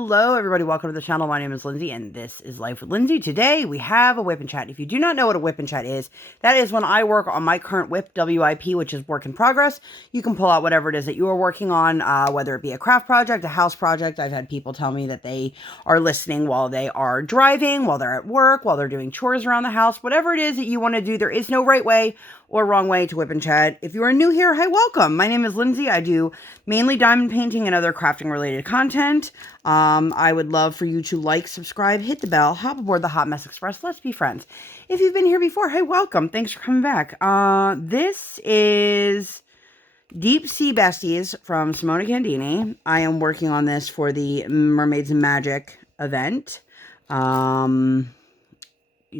Hello everybody, welcome to the channel. My name is Lindsay and this is Life with Lindsay. Today we have a WIP Chat. If you do not know what a WIP Chat is, that is when I work on my current WIP, WIP, which is work in progress. You can pull out whatever it is that you are working on, whether it be a craft project, a house project. I've had people tell me that they are listening while they are driving, while they're at work, while they're doing chores around the house. Whatever it is that you want to do, there is no right way or wrong way to WIP Chat. If you are new here, hi, welcome. My name is Lindsay. I do mainly diamond painting and other crafting related content. I would love for you to like, subscribe, hit the bell, hop aboard the Hot Mess Express. Let's be friends. If you've been here before, hey, welcome. Thanks for coming back. This is Deep Sea Besties from Simona Candini. I am working on this for the Mermaids and Magic event. You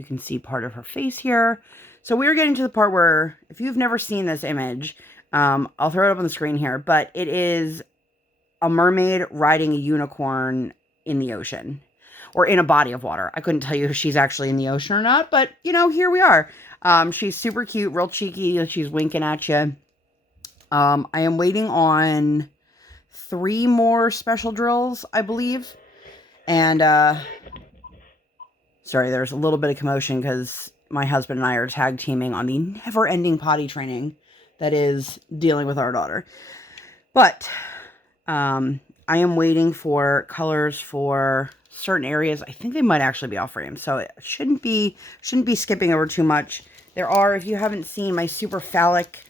can see part of her face here. So we're getting to the part where, if you've never seen this image, I'll throw it up on the screen here, but it is a mermaid riding a unicorn in the ocean, or in a body of water. I couldn't tell you if she's actually in the ocean or not, but, you know, here we are. She's super cute, real cheeky, she's winking at you. I am waiting on 3 more special drills, I believe, and, sorry, there's a little bit of commotion, because my husband and I are tag teaming on the never-ending potty training that is dealing with our daughter. But I am waiting for colors for certain areas. I think they might actually be off frame, so it shouldn't be skipping over too much. There are, if you haven't seen my super phallic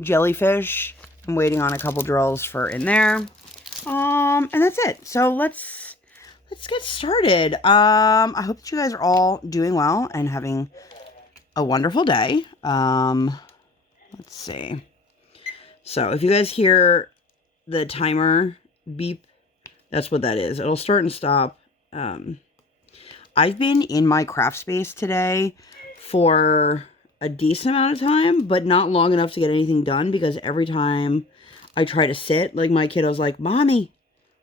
jellyfish, I'm waiting on a couple drills for in there. And that's it. So let's get started. I hope that you guys are all doing well and having a wonderful day. Let's see. So if you guys hear the timer beep, that's what that is. It'll start and stop. I've been in my craft space today for a decent amount of time, but not long enough to get anything done, because every time I try to sit, like my kiddo's like, "Mommy,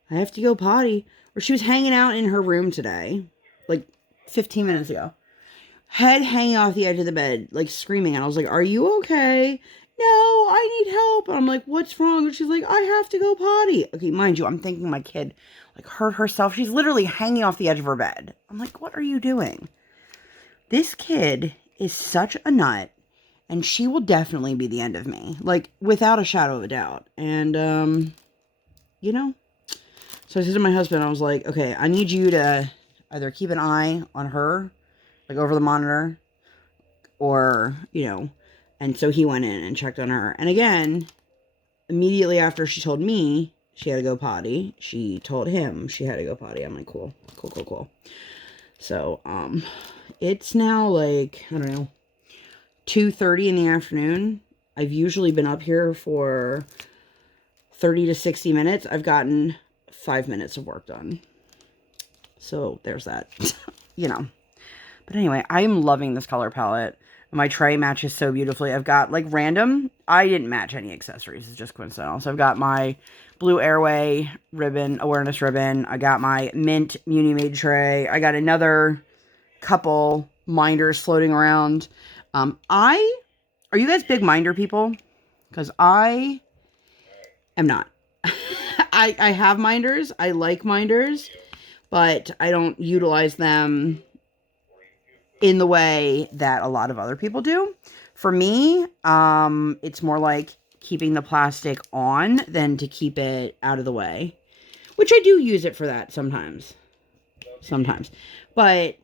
I have to go potty." Or she was hanging out in her room today, like 15 minutes ago. Head hanging off the edge of the bed, like screaming. And I was like, "Are you okay?" "No, I need help." And I'm like, "What's wrong?" And she's like, "I have to go potty." Okay, mind you, I'm thinking my kid like hurt herself. She's literally hanging off the edge of her bed. I'm like, "What are you doing?" This kid is such a nut, and she will definitely be the end of me, like without a shadow of a doubt. And, you know, so I said to my husband, I was like, "Okay, I need you to either keep an eye on her, like over the monitor, or, you know," and so he went in and checked on her. And again, immediately after she told me she had to go potty, she told him she had to go potty. I'm like, cool. So, it's now like, I don't know, 2:30 in the afternoon. I've usually been up here for 30 to 60 minutes. I've gotten 5 minutes of work done. So there's that, you know. But anyway, I'm loving this color palette. My tray matches so beautifully. I've got like random, I didn't match any accessories. It's just coincidental. So I've got my blue airway ribbon, awareness ribbon. I got my mint Muni Made tray. I got another couple minders floating around. Are you guys big minder people? Because I am not. I have minders. I like minders, but I don't utilize them in the way that a lot of other people do. For me, it's more like keeping the plastic on than to keep it out of the way, which I do use it for that sometimes. But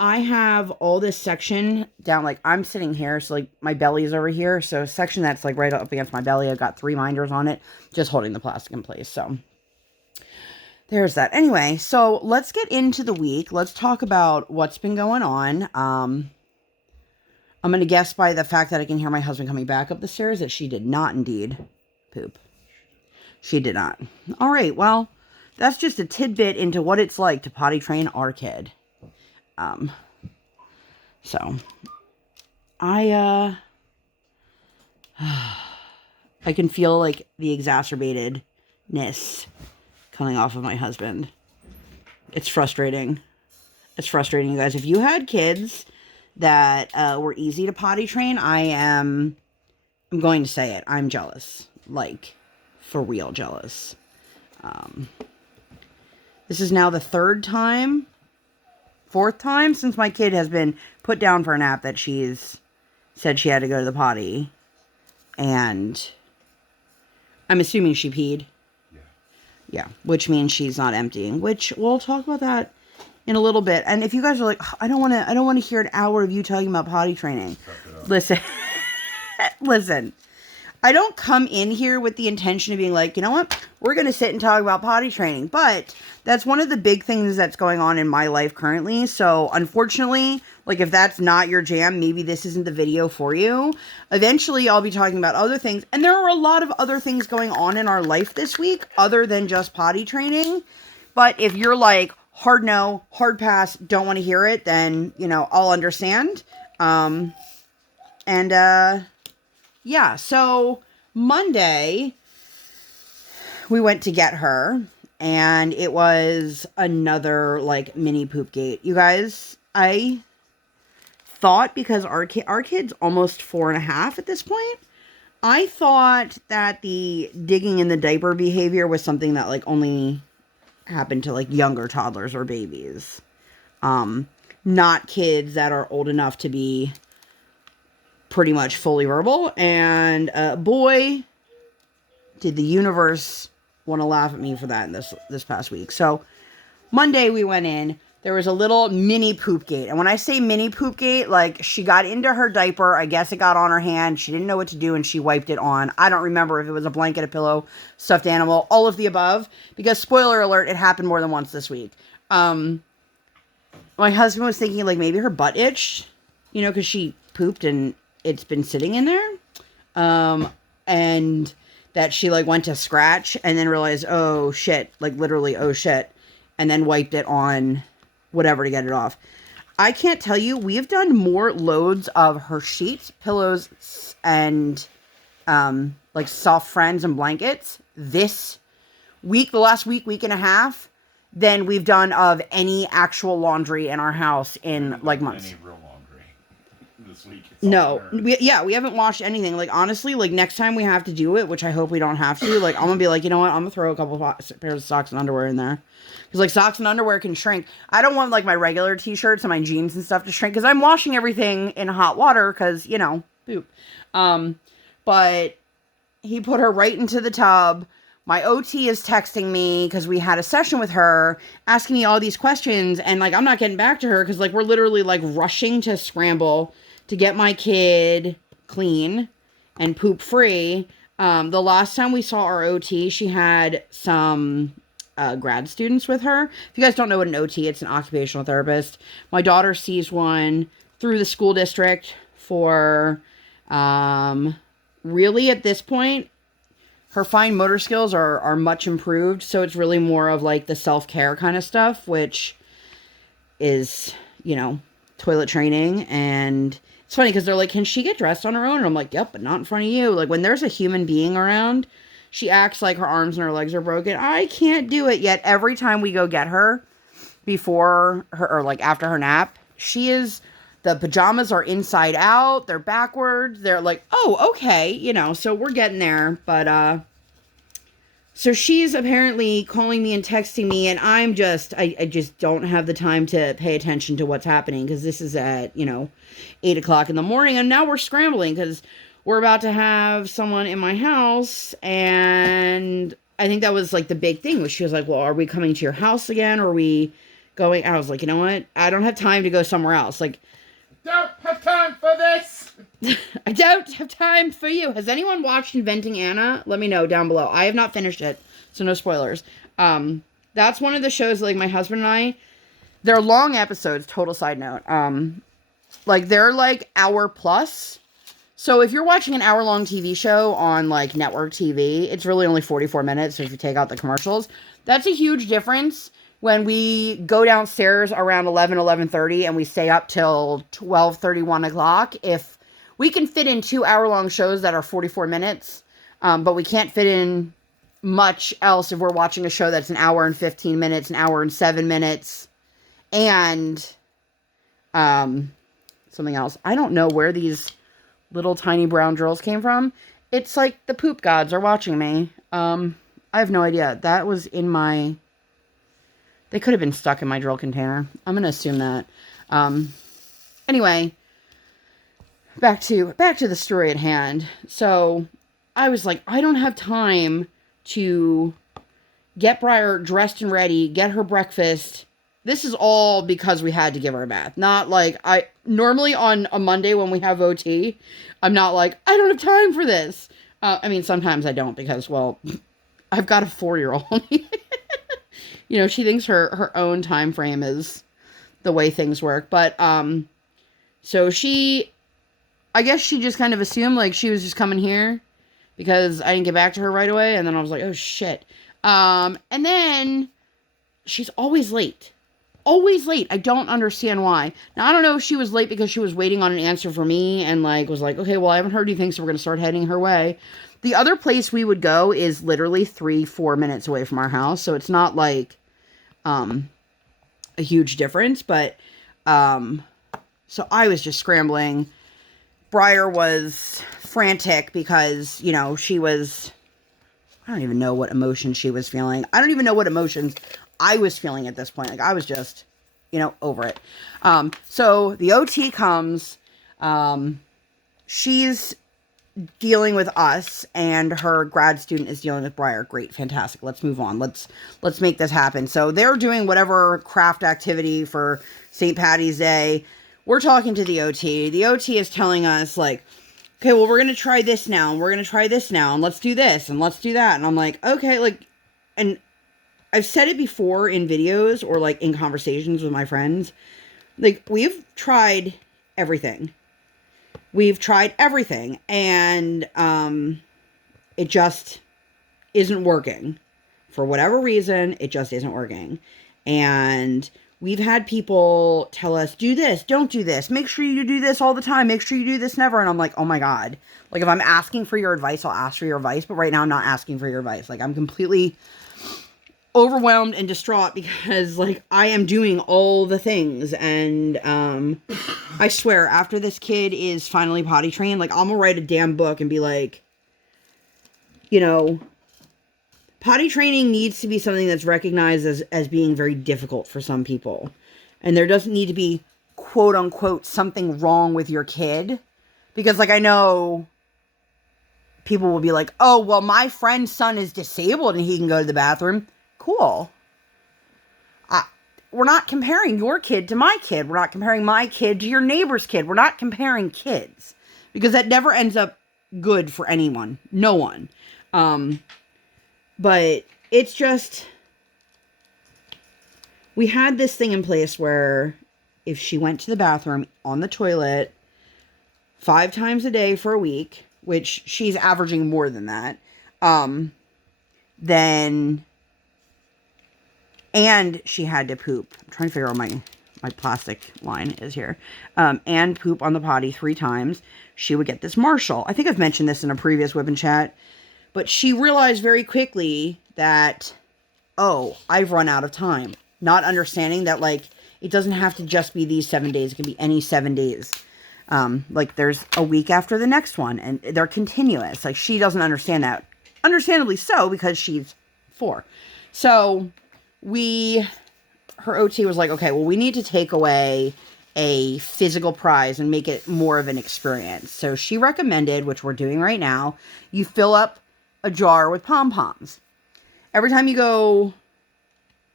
I have all this section down, like I'm sitting here, so like my belly is over here, so a section that's like right up against my belly, I've got 3 minders on it, just holding the plastic in place. So there's that. Anyway, so let's get into the week. Let's talk about what's been going on. I'm going to guess by the fact that I can hear my husband coming back up the stairs that she did not indeed poop. She did not. All right, well, that's just a tidbit into what it's like to potty train our kid. So I can feel like the exacerbatedness coming off of my husband. It's frustrating. It's frustrating, you guys. If you had kids that were easy to potty train, I'm going to say it. I'm jealous. Like, for real jealous. This is now the fourth time since my kid has been put down for a nap that she's said she had to go to the potty. And I'm assuming she peed. Yeah, which means she's not emptying, which we'll talk about that in a little bit. And if you guys are like, oh, I don't want to hear an hour of you talking about potty training. Listen. Listen. I don't come in here with the intention of being like, you know what? We're going to sit and talk about potty training. But that's one of the big things that's going on in my life currently. So unfortunately, like if that's not your jam, maybe this isn't the video for you. Eventually, I'll be talking about other things. And there are a lot of other things going on in our life this week other than just potty training. But if you're like, hard no, hard pass, don't want to hear it, then, you know, I'll understand. Yeah, so Monday, we went to get her, and it was another, like, mini poop gate. You guys, I thought, because our kid's almost 4.5 at this point, I thought that the digging in the diaper behavior was something that, like, only happened to, like, younger toddlers or babies. Not kids that are old enough to be pretty much fully verbal, and boy, did the universe want to laugh at me for that in this past week. So Monday we went in, there was a little mini poop gate, and when I say mini poop gate, like she got into her diaper, I guess it got on her hand, she didn't know what to do, and she wiped it on. I don't remember if it was a blanket, a pillow, stuffed animal, all of the above, because spoiler alert, it happened more than once this week. My husband was thinking like maybe her butt itched, you know, because she pooped and it's been sitting in there, and that she like went to scratch and then realized, oh shit, like literally, oh shit, and then wiped it on whatever to get it off. I can't tell you, we've done more loads of her sheets, pillows, and like soft friends and blankets this week, the last week and a half, than we've done of any actual laundry in our house in like months. Any real laundry this week? No, we haven't washed anything. Like honestly, like next time we have to do it, which I hope we don't have to. Like I'm gonna be like, you know what? I'm gonna throw a couple pairs of socks and underwear in there, because like socks and underwear can shrink. I don't want like my regular t-shirts and my jeans and stuff to shrink because I'm washing everything in hot water because you know poop. But he put her right into the tub. My OT is texting me because we had a session with her, asking me all these questions, and like I'm not getting back to her because like we're literally like rushing to scramble to get my kid clean and poop free. The last time we saw our OT, she had some grad students with her. If you guys don't know what an OT, it's an occupational therapist. My daughter sees one through the school district for really at this point. Her fine motor skills are much improved, so it's really more of like the self-care kind of stuff, which is, you know, toilet training. And it's funny because they're like, can she get dressed on her own? And I'm like, yep, but not in front of you. Like when there's a human being around, she acts like her arms and her legs are broken. I can't do it yet. Every time we go get her before her or like after her nap, the pajamas are inside out. They're backwards. They're like, oh, okay. You know, so we're getting there. But, so she's apparently calling me and texting me. And I just don't have the time to pay attention to what's happening. Because this is at, 8 o'clock in the morning. And now we're scrambling because we're about to have someone in my house. And I think that was like the big thing. Was she was like, well, are we coming to your house again? Or are we going? I was like, you know what? I don't have time to go somewhere else. Like, don't have time for this. I don't have time for you. Has anyone watched Inventing Anna? Let me know down below. I have not finished it, so no spoilers. That's one of the shows like my husband and I, they're long episodes, total side note. Like they're like hour plus. So if you're watching an hour-long TV show on like network TV, it's really only 44 minutes if you take out the commercials. That's a huge difference. When we go downstairs around 11:30 and we stay up till 12:30, 1 o'clock, if we can fit in 2 hour-long shows that are 44 minutes, but we can't fit in much else if we're watching a show that's an hour and 15 minutes, an hour and 7 minutes, and something else. I don't know where these little tiny brown drills came from. It's like the poop gods are watching me. I have no idea. That was in my They could have been stuck in my drill container. I'm going to assume that. Anyway, back to the story at hand. So I was like, I don't have time to get Briar dressed and ready, get her breakfast. This is all because we had to give her a bath. Not like normally on a Monday when we have OT, I'm not like, I don't have time for this. I mean, sometimes I don't because, well, I've got a 4-year-old. You know, she thinks her own time frame is the way things work. But, so I guess she just kind of assumed like she was just coming here because I didn't get back to her right away. And then I was like, oh shit. And then she's always late. Always late. I don't understand why. Now, I don't know if she was late because she was waiting on an answer for me and like was like, okay, well, I haven't heard anything, so we're going to start heading her way. The other place we would go is literally 3-4 minutes away from our house. So it's not like a huge difference. But so I was just scrambling. Briar was frantic because, you know, she was... I don't even know what emotions she was feeling. I don't even know what emotions I was feeling at this point. Like, I was just, you know, over it. So the OT comes. She's dealing with us, and her grad student is dealing with Briar. Great, fantastic. Let's move on. Let's make this happen. So they're doing whatever craft activity for St. Patty's Day. We're talking to the OT. The OT is telling us, like, okay, well, we're going to try this now, and we're going to try this now, and let's do this, and let's do that. And I'm like, okay, like, and I've said it before in videos or, like, in conversations with my friends. Like, we've tried everything. We've tried everything, and it just isn't working. For whatever reason, it just isn't working. And we've had people tell us, do this, don't do this. Make sure you do this all the time. Make sure you do this never. And I'm like, oh my God. Like, if I'm asking for your advice, I'll ask for your advice. But right now I'm not asking for your advice. Like, I'm completely overwhelmed and distraught because, like, I am doing all the things. And I swear, after this kid is finally potty trained, like, I'm gonna write a damn book and be like, you know... Potty training needs to be something that's recognized as being very difficult for some people. And there doesn't need to be, quote unquote, something wrong with your kid. Because, like, I know people will be like, oh, well, my friend's son is disabled and he can go to the bathroom. Cool. We're not comparing your kid to my kid. We're not comparing my kid to your neighbor's kid. We're not comparing kids. Because that never ends up good for anyone. No one. But it's just, we had this thing in place where if she went to the bathroom on the toilet 5 times a day for a week, which she's averaging more than that, then, and she had to poop. I'm trying to figure out my plastic line is here. And poop on the potty 3 times, she would get this Marshall. I think I've mentioned this in a previous WIP Chat. But she realized very quickly that, oh, I've run out of time. Not understanding that, like, it doesn't have to just be these 7 days. It can be any 7 days. Like, there's a week after the next one. And they're continuous. Like, she doesn't understand that. Understandably so, because she's 4. So, her OT was like, okay, well, we need to take away a physical prize and make it more of an experience. So, she recommended, which we're doing right now, you fill up a jar with pom-poms. Every time you go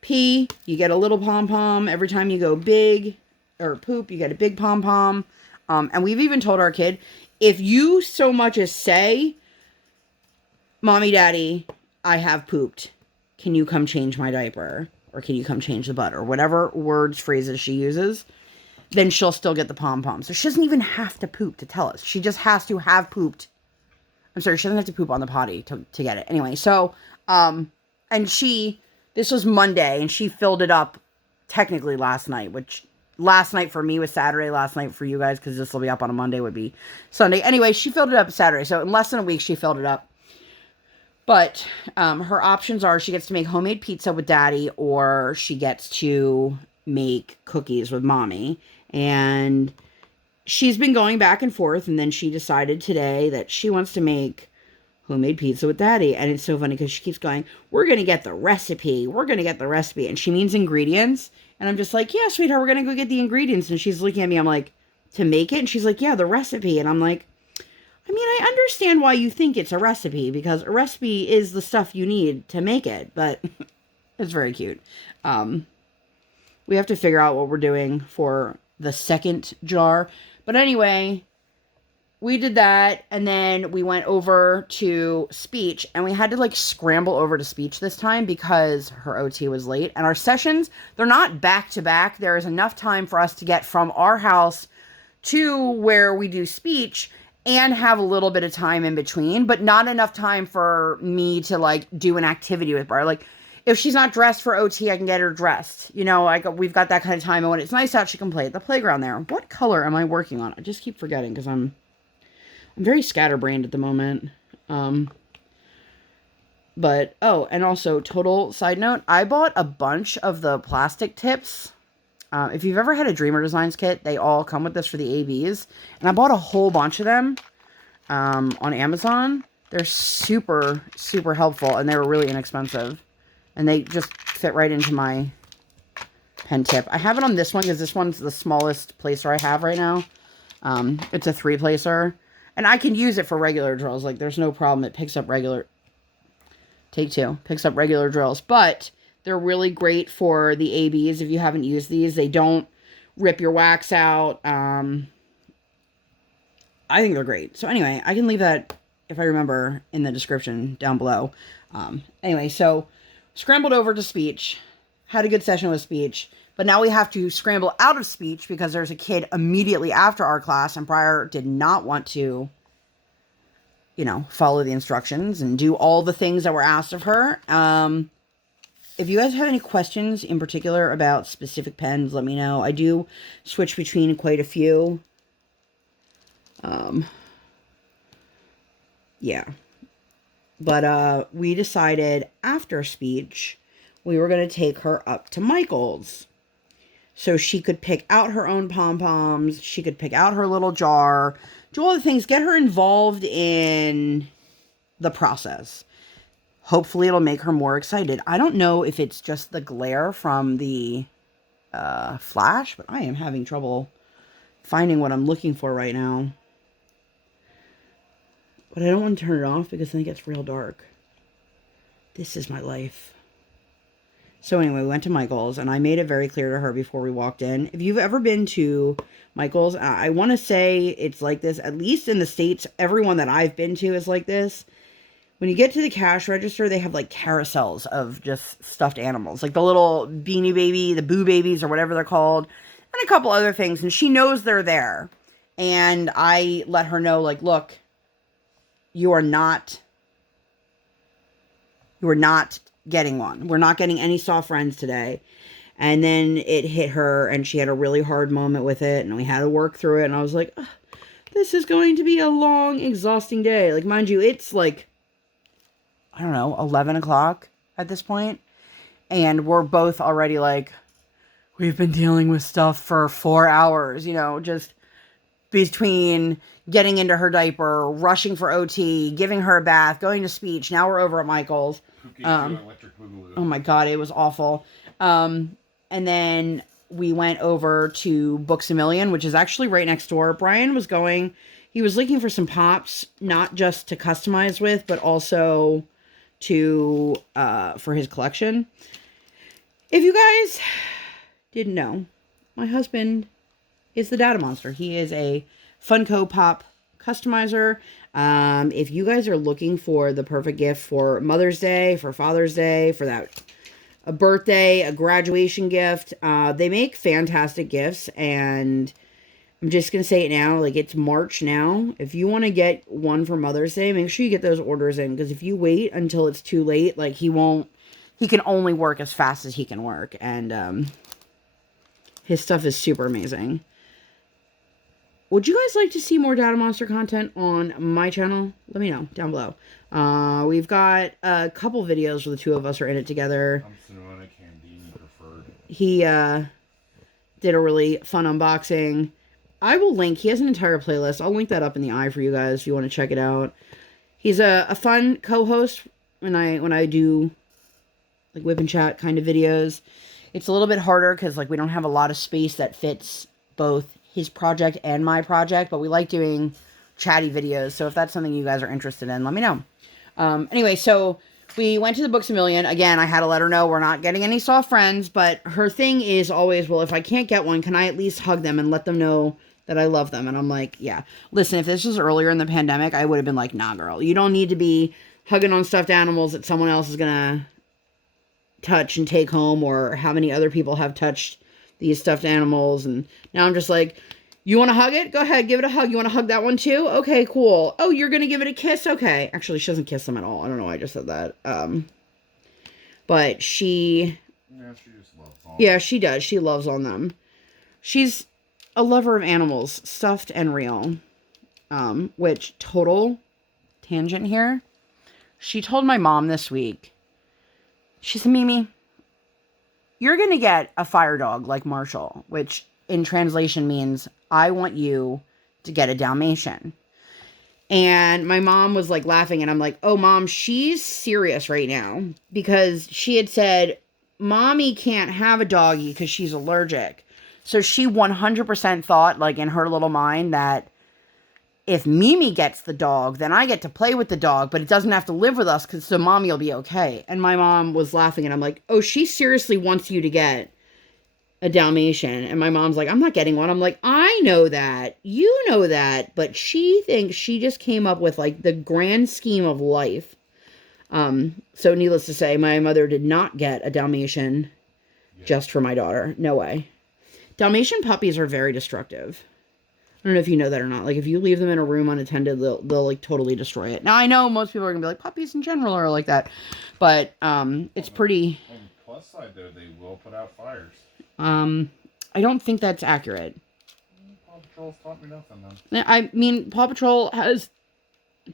pee, you get a little pom-pom. Every time you go big or poop, you get a big pom-pom. And we've even told our kid, if you so much as say, Mommy, Daddy, I have pooped. Can you come change my diaper? Or can you come change the butt? Or whatever words, phrases she uses. Then she'll still get the pom-pom. So she doesn't even have to poop to tell us. She just has to have pooped. I'm sorry, she doesn't have to poop on the potty to get it. Anyway, so, and this was Monday, and she filled it up technically last night, which last night for me was Saturday, last night for you guys, because this will be up on a Monday, would be Sunday. Anyway, she filled it up Saturday, so in less than a week, she filled it up. But her options are she gets to make homemade pizza with Daddy, or she gets to make cookies with Mommy, and she's been going back and forth, and then she decided today that she wants to make homemade pizza with Daddy. And it's so funny because she keeps going, we're going to get the recipe. We're going to get the recipe. And she means ingredients. And I'm just like, yeah, sweetheart, we're going to go get the ingredients. And she's looking at me. I'm like, to make it? And she's like, yeah, the recipe. And I'm like, I mean, I understand why you think it's a recipe, because a recipe is the stuff you need to make it. But it's very cute. We have to figure out what we're doing for the second jar. But anyway, we did that, and then we went over to speech, and we had to like scramble over to speech this time because her OT was late. And our sessions, they're not back to back. There is enough time for us to get from our house to where we do speech and have a little bit of time in between, but not enough time for me to like do an activity with Briar. Like, if she's not dressed for OT, I can get her dressed. You know, we've got that kind of time, and when it's nice out, she can play at the playground there. What color am I working on? I just keep forgetting because I'm very scatterbrained at the moment. But, oh, and also, total side note, I bought a bunch of the plastic tips. If you've ever had a Dreamer Designs kit, they all come with this for the ABs. And I bought a whole bunch of them on Amazon. They're super, super helpful, and they were really inexpensive. And they just fit right into my pen tip. I have it on this one because this one's the smallest placer I have right now. It's a 3-placer. And I can use it for regular drills. Like, there's no problem. It picks up regular... Take 2. Picks up regular drills. But they're really great for the ABs if you haven't used these. They don't rip your wax out. I think they're great. So anyway, I can leave that, if I remember, in the description down below. Anyway, so... Scrambled over to speech, had a good session with speech, but now we have to scramble out of speech because there's a kid immediately after our class, and Briar did not want to, you know, follow the instructions and do all the things that were asked of her. If you guys have any questions in particular about specific pens, let me know. I do switch between quite a few. Yeah. But we decided after speech, we were going to take her up to Michael's. So she could pick out her own pom-poms. She could pick out her little jar. Do all the things. Get her involved in the process. Hopefully it'll make her more excited. I don't know if it's just the glare from the flash, but I am having trouble finding what I'm looking for right now. But I don't want to turn it off because then it gets real dark. This is my life. So anyway, we went to Michael's, and I made it very clear to her before we walked in. If you've ever been to Michael's, I want to say it's like this. At least in the States, everyone that I've been to is like this. When you get to the cash register, they have like carousels of just stuffed animals. Like the little Beanie Baby, the Boo Babies, or whatever they're called. And a couple other things. And she knows they're there. And I let her know, like, look, you are not getting one. We're not getting any soft friends today. And then it hit her, and she had a really hard moment with it, and we had to work through it. And I was like, this is going to be a long, exhausting day. Like, mind you, it's like, I don't know, 11 o'clock at this point. And we're both already like, we've been dealing with stuff for 4 hours, you know, just between getting into her diaper, rushing for OT, giving her a bath, going to speech. Now we're over at Michael's. Oh my God, it was awful. And then we went over to Books A Million, which is actually right next door. Brian was going, he was looking for some pops, not just to customize with, but also to, for his collection. If you guys didn't know, my husband is the DaddaMonster. He is a Funko Pop customizer. If you guys are looking for the perfect gift for Mother's Day, for Father's Day, for that a birthday, a graduation gift, they make fantastic gifts. And I'm just going to say it now, like it's March now. If you want to get one for Mother's Day, make sure you get those orders in. Because if you wait until it's too late, like he can only work as fast as he can work. And his stuff is super amazing. Would you guys like to see more DaddaMonster content on my channel? Let me know down below. We've got a couple videos where the two of us are in it together. I'm Simona, Candini preferred. He did a really fun unboxing. I will link. He has an entire playlist. I'll link that up in the eye for you guys if you want to check it out. He's a fun co-host when I do like WIP Chat kind of videos. It's a little bit harder because like we don't have a lot of space that fits both his project and my project, but we like doing chatty videos. So if that's something you guys are interested in, let me know. Anyway, so we went to the Books A Million. Again, I had to let her know we're not getting any soft friends, but her thing is always, well, if I can't get one, can I at least hug them and let them know that I love them? And I'm like, yeah. Listen, if this was earlier in the pandemic, I would have been like, nah, girl, you don't need to be hugging on stuffed animals that someone else is gonna touch and take home, or how many other people have touched these stuffed animals. And now I'm just like, you want to hug it? Go ahead, give it a hug. You want to hug that one too? Okay, cool. Oh, you're going to give it a kiss? Okay. Actually, she doesn't kiss them at all. I don't know why I just said that. But she... Yeah, she just loves on Yeah, she does. She loves on them. She's a lover of animals, stuffed and real. Which, total tangent here. She told my mom this week, she said, Mimi, you're going to get a fire dog like Marshall, which in translation means I want you to get a Dalmatian. And my mom was like laughing, and I'm like, oh, Mom, she's serious right now, because she had said, Mommy can't have a doggy because she's allergic. So she 100% thought, like in her little mind, that if Mimi gets the dog, then I get to play with the dog, but it doesn't have to live with us because so Mommy will be okay. And my mom was laughing, and I'm like, oh, she seriously wants you to get a Dalmatian. And my mom's like, I'm not getting one. I'm like, I know that. You know that. But she thinks she just came up with like the grand scheme of life. So needless to say, my mother did not get a Dalmatian just for my daughter. No way. Dalmatian puppies are very destructive. I don't know if you know that or not. Like, if you leave them in a room unattended, they'll like totally destroy it. Now, I know most people are gonna be like, puppies in general are like that, but it's pretty. On the plus side, though, they will put out fires. I don't think that's accurate. Paw Patrol's taught me nothing, then. I mean, Paw Patrol has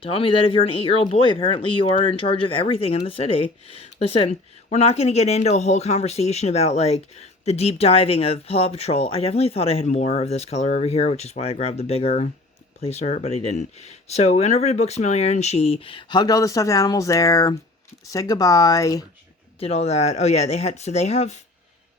told me that if you're an 8-year-old boy, apparently you are in charge of everything in the city. Listen, we're not going to get into a whole conversation about, like, the deep diving of Paw Patrol. I definitely thought I had more of this color over here, which is why I grabbed the bigger placer, but I didn't. So we went over to Books A Million. She hugged all the stuffed animals there, said goodbye, did all that. Oh, yeah, they have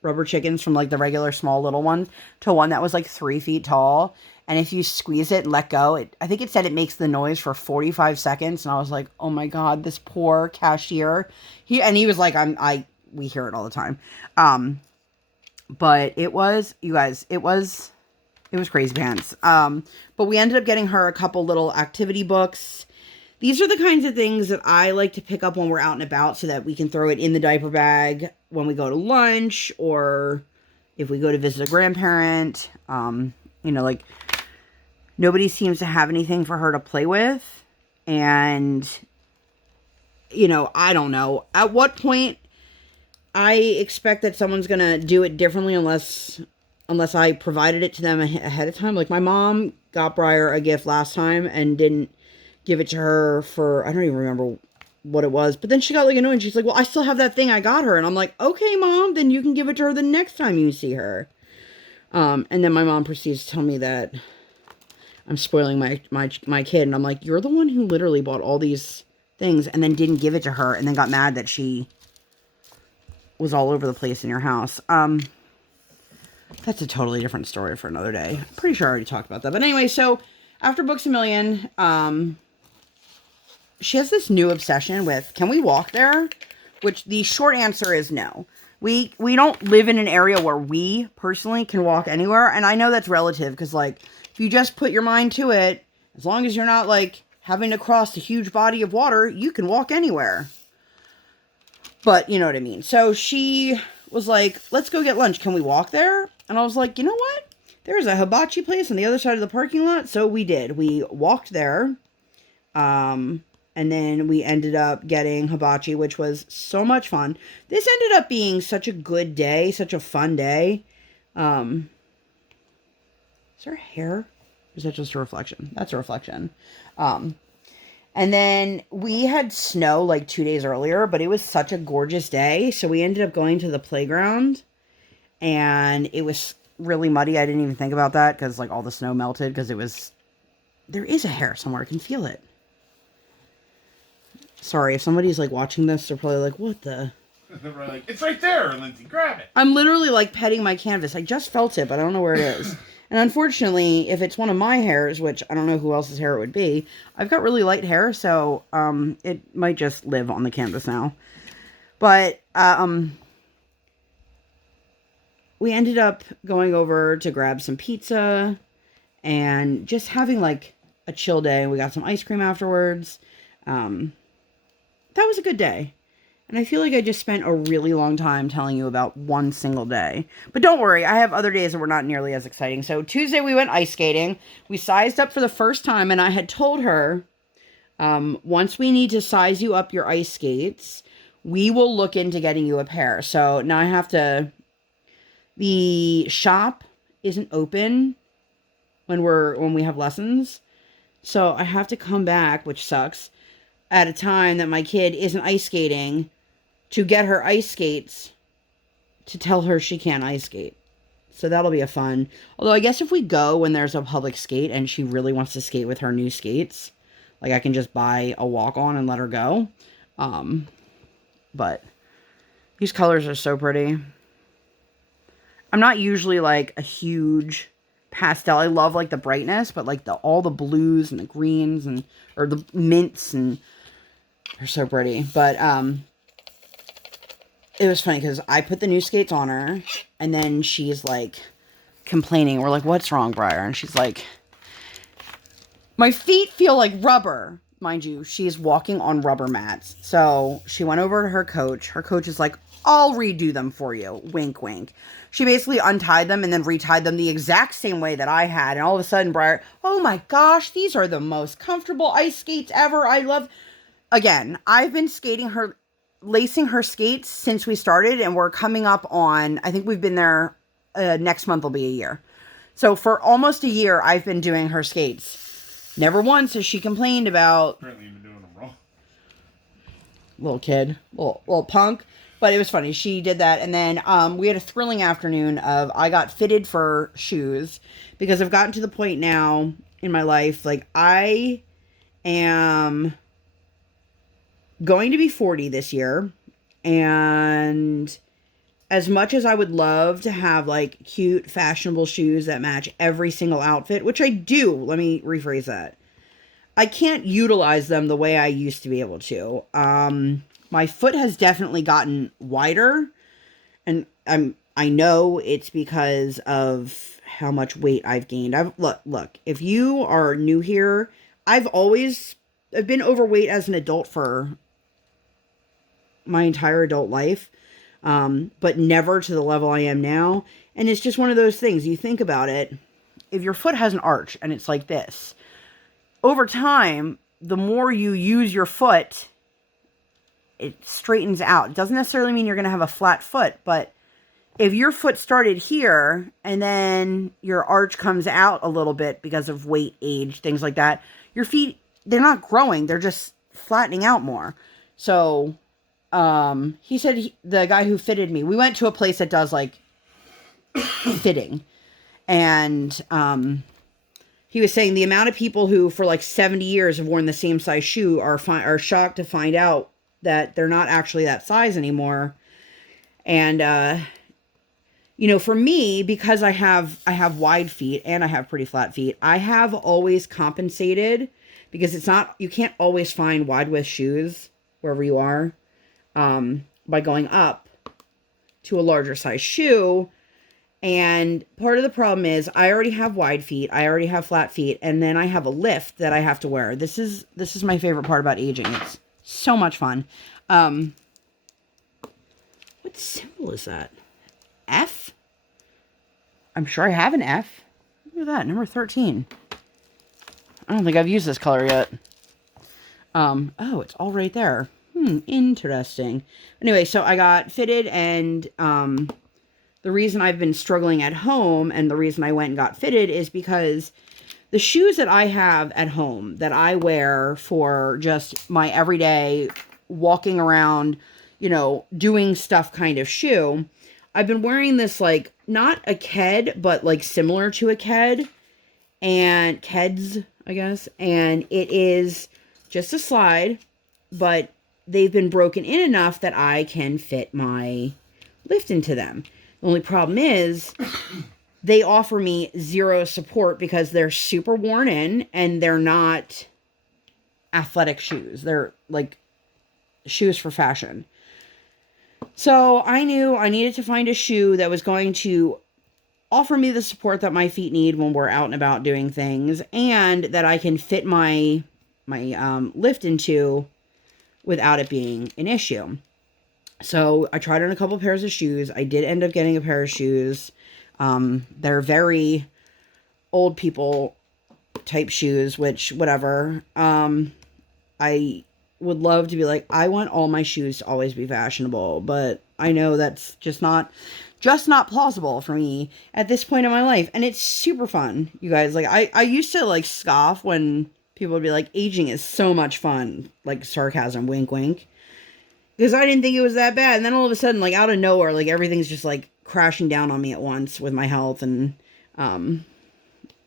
rubber chickens, from like the regular small little one to one that was like 3 feet tall, and if you squeeze it and let go, I think it said it makes the noise for 45 seconds, and I was like, oh my god, this poor cashier. He was like, we hear it all the time. But it was, you guys, it was crazy pants. But we ended up getting her a couple little activity books. These are the kinds of things that I like to pick up when we're out and about, so that we can throw it in the diaper bag when we go to lunch, or if we go to visit a grandparent. Like, nobody seems to have anything for her to play with. And, I don't know. At what point I expect that someone's going to do it differently unless I provided it to them ahead of time. Like, my mom got Briar a gift last time and didn't give it to her for, I don't even remember what it was, but then she got like annoyed. She's like, well, I still have that thing I got her. And I'm like, okay, Mom, then you can give it to her the next time you see her. And then my mom proceeds to tell me that I'm spoiling my kid. And I'm like, you're the one who literally bought all these things and then didn't give it to her, and then got mad that she was all over the place in your house. That's a totally different story for another day. Pretty sure I already talked about that. But anyway, so after Books A Million, she has this new obsession with, can we walk there? Which the short answer is no. We don't live in an area where we personally can walk anywhere. And I know that's relative, because like, if you just put your mind to it, as long as you're not like having to cross a huge body of water, you can walk anywhere. But you know what I mean. So she was like, let's go get lunch. Can we walk there? And I was like, you know what? There's a hibachi place on the other side of the parking lot. So we did. We walked there. And then we ended up getting hibachi, which was so much fun. This ended up being such a good day, such a fun day. Is there hair? Or is that just a reflection? That's a reflection. And then we had snow like 2 days earlier, but it was such a gorgeous day. So we ended up going to the playground, and it was really muddy. I didn't even think about that, because like all the snow melted, because there is a hair somewhere. I can feel it. Sorry, if somebody's like watching this, they're probably like, what the? They're like, it's right there, Lindsay, grab it. I'm literally like petting my canvas. I just felt it, but I don't know where it is. And unfortunately, if it's one of my hairs, which I don't know who else's hair it would be, I've got really light hair, so it might just live on the canvas now. But we ended up going over to grab some pizza and just having like a chill day. We got some ice cream afterwards. That was a good day. And I feel like I just spent a really long time telling you about one single day. But don't worry, I have other days that were not nearly as exciting. So Tuesday we went ice skating. We sized up for the first time, and I had told her, once we need to size you up your ice skates, we will look into getting you a pair. So now I have to... The shop isn't open when we have lessons. So I have to come back, which sucks, at a time that my kid isn't ice skating to get her ice skates to tell her she can't ice skate. So that'll be a fun. Although I guess if we go when there's a public skate and she really wants to skate with her new skates, like I can just buy a walk-on and let her go. But these colors are so pretty. I'm not usually like a huge pastel. I love like the brightness, but like all the blues and the greens or the mints, and they're so pretty. But it was funny because I put the new skates on her, and then she's like complaining. We're like, what's wrong, Briar? And she's like, my feet feel like rubber. Mind you, she's walking on rubber mats. So she went over to her coach. Her coach is like, I'll redo them for you. Wink, wink. She basically untied them and then retied them the exact same way that I had. And all of a sudden, Briar, oh my gosh, these are the most comfortable ice skates ever. I love... Again, I've been lacing her skates since we started, and we're coming up on, I think we've been there, next month will be a year. So for almost a year, I've been doing her skates. Never once has she complained about... Apparently you've been doing them wrong. Little kid, little punk. But it was funny. She did that. And then we had a thrilling afternoon of I got fitted for shoes because I've gotten to the point now in my life. Like, I am going to be 40 this year. And as much as I would love to have like cute, fashionable shoes that match every single outfit, which I do, let me rephrase that. I can't utilize them the way I used to be able to. My foot has definitely gotten wider, and I know it's because of how much weight I've gained. Look, if you are new here, I've been overweight as an adult for my entire adult life, but never to the level I am now. And it's just one of those things. You think about it, if your foot has an arch and it's like this, over time, the more you use your foot, it straightens out. It doesn't necessarily mean you're going to have a flat foot, but if your foot started here and then your arch comes out a little bit because of weight, age, things like that, your feet, they're not growing. They're just flattening out more. So, he said the guy who fitted me, we went to a place that does like fitting, and, he was saying the amount of people who for like 70 years have worn the same size shoe are shocked to find out that they're not actually that size anymore. And, you know, for me, because I have wide feet and I have pretty flat feet, I have always compensated because you can't always find wide width shoes wherever you are, by going up to a larger size shoe. And part of the problem is I already have wide feet, I already have flat feet, and then I have a lift that I have to wear. This is my favorite part about aging. It's so much fun. What symbol is that? F? I'm sure I have an F. Look at that, number 13. I don't think I've used this color yet. Oh, it's all right there. Interesting. Anyway, so I got fitted, and the reason I've been struggling at home and the reason I went and got fitted is because the shoes that I have at home that I wear for just my everyday walking around, you know, doing stuff kind of shoe, I've been wearing this, like, not a Ked, but like similar to a Ked, and Keds, I guess, and it is just a slide, but they've been broken in enough that I can fit my lift into them. The only problem is they offer me zero support because they're super worn in and they're not athletic shoes. They're like shoes for fashion. So I knew I needed to find a shoe that was going to offer me the support that my feet need when we're out and about doing things, and that I can fit my lift into without it being an issue. So I tried on a couple pairs of shoes. I did end up getting a pair of shoes. They're very old people type shoes, which whatever. I would love to be like, I want all my shoes to always be fashionable, but I know that's just not plausible for me at this point in my life. And it's super fun, you guys. Like, I used to like scoff when people would be like, aging is so much fun, like sarcasm, wink wink, because I didn't think it was that bad. And then all of a sudden, like out of nowhere, like everything's just like crashing down on me at once with my health. And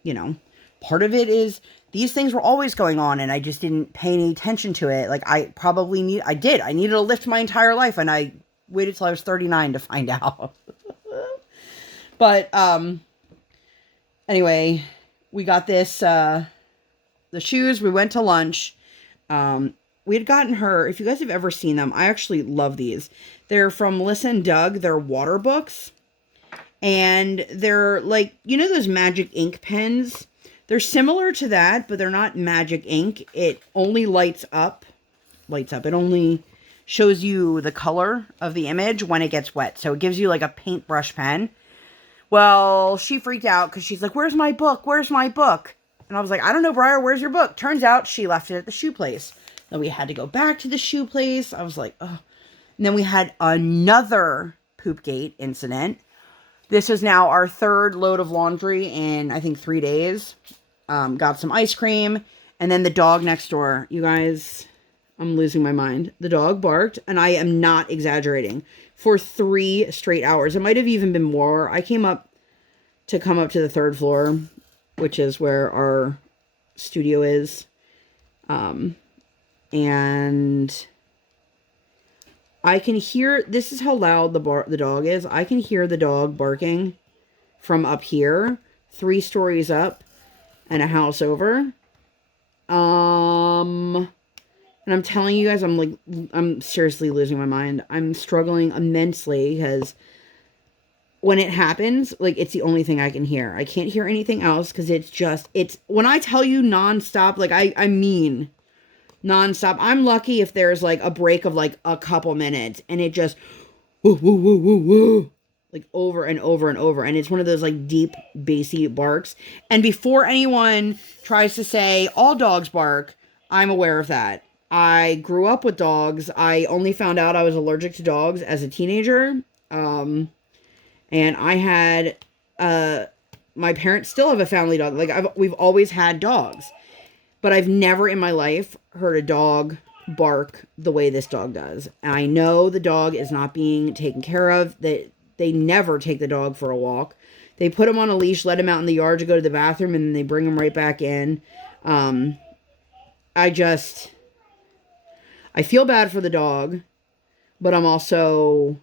you know, part of it is these things were always going on and I just didn't pay any attention to it. Like I needed a lift my entire life, and I waited till I was 39 to find out. But anyway, we got this the shoes. We went to lunch. We had gotten her, if you guys have ever seen them, I actually love these. They're from Melissa and Doug. They're water books. And they're like, you know those magic ink pens? They're similar to that, but they're not magic ink. It only lights up. It only shows you the color of the image when it gets wet. So it gives you like a paintbrush pen. Well, she freaked out because she's like, where's my book? Where's my book? And I was like, I don't know, Briar, where's your book? Turns out she left it at the shoe place. Then we had to go back to the shoe place. I was like, oh. And then we had another Poopgate incident. This is now our third load of laundry in, I think, 3 days. Got some ice cream. And then the dog next door. You guys, I'm losing my mind. The dog barked, and I am not exaggerating, for 3 straight hours. It might have even been more. I came up to the 3rd floor, which is where our studio is. And I can hear, this is how loud the dog is. I can hear the dog barking from up here, 3 stories up and a house over. And I'm telling you guys, I'm seriously losing my mind. I'm struggling immensely because when it happens, like, it's the only thing I can hear. I can't hear anything else because it's when I tell you nonstop, like, I mean nonstop. I'm lucky if there's like a break of like a couple minutes and it just woo, woo, woo, woo, woo, like over and over and over. And it's one of those like deep, bassy barks. And before anyone tries to say all dogs bark, I'm aware of that. I grew up with dogs. I only found out I was allergic to dogs as a teenager. And I had, my parents still have a family dog. Like we've always had dogs. But I've never in my life heard a dog bark the way this dog does. And I know the dog is not being taken care of. They never take the dog for a walk. They put him on a leash, let him out in the yard to go to the bathroom, and then they bring him right back in. I feel bad for the dog, but I'm also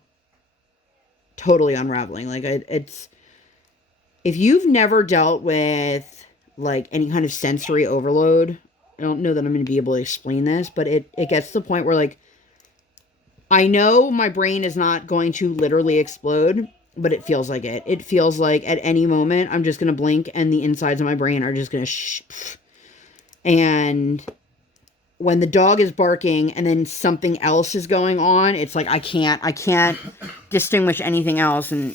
totally unraveling. Like, it's, if you've never dealt with like any kind of sensory overload, I don't know that I'm going to be able to explain this, but it gets to the point where, like, I know my brain is not going to literally explode, but it feels like it. It feels like at any moment I'm just going to blink and the insides of my brain are just going to and when the dog is barking and then something else is going on, it's like I can't distinguish anything else. And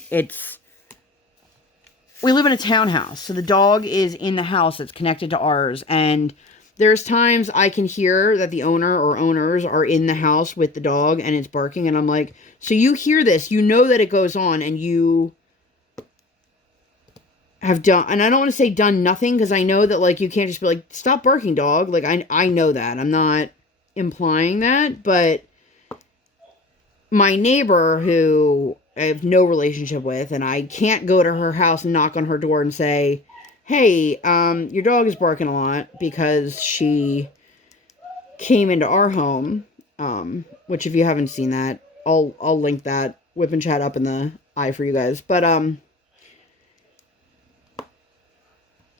we live in a townhouse, so the dog is in the house that's connected to ours, and there's times I can hear that the owner or owners are in the house with the dog and it's barking, and I'm like, so you hear this, you know that it goes on, and you have done, and I don't want to say done nothing, because I know that, like, you can't just be like, stop barking, dog. Like, I know that. I'm not implying that, but my neighbor, who I have no relationship with, and I can't go to her house and knock on her door and say, hey, your dog is barking a lot, because she came into our home. which if you haven't seen that, I'll link that WIP Chat up in the eye for you guys. But,